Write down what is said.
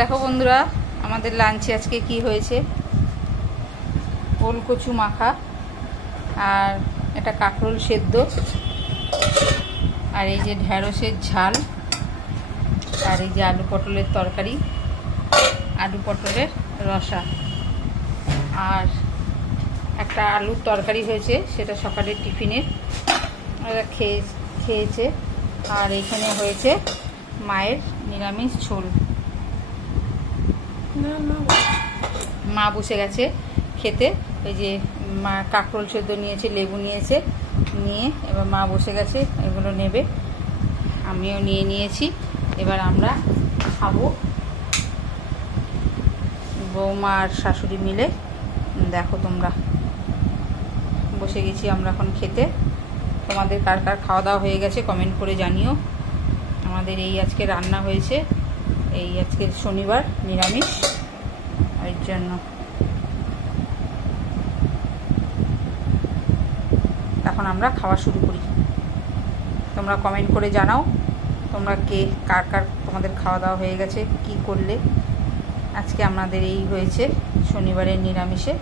দেখো বন্ধুরা, আমাদের লাঞ্চে আজকে কি হয়েছে। ওল কচু মাখা, আর এটা কাঁকরোল সেদ্ধ, আর এই যে ঢ্যাঁড়সের ঝাল, আর এই যে আলু পটলের তরকারি, আলু পটলের রসা, আর একটা আলুর তরকারি হয়েছে, সেটা সকালের টিফিনের ওরা খেয়েছে। আর এখানে হয়েছে মায়ের নিরামিষ ঝোল। মা বসে গেছে খেতে। ওই যে মা কাঁকরোল সেদ্ধ নিয়েছে, লেবু নিয়েছে, নিয়ে এবার মা বসে গেছে, এগুলো নেবে। আমিও নিয়ে নিয়েছি, এবার আমরা খাবো বৌমা আর শাশুড়ি মিলে। দেখো তোমরা, বসে গেছি আমরা এখন খেতে। তোমাদের কার কার খাওয়া দাওয়া হয়ে গেছে কমেন্ট করে জানিও। আমাদের এই আজকে রান্না হয়েছে, এই আজকে শনিবার নিরামিষ, এর জন্য। এখন আমরা খাওয়া শুরু করি। তোমরা কমেন্ট করে জানাও তোমরা কে কার কার তোমাদের খাওয়া দাওয়া হয়ে গেছে, কি করলে। আজকে আমাদের এই হয়েছে শনিবারের নিরামিষে।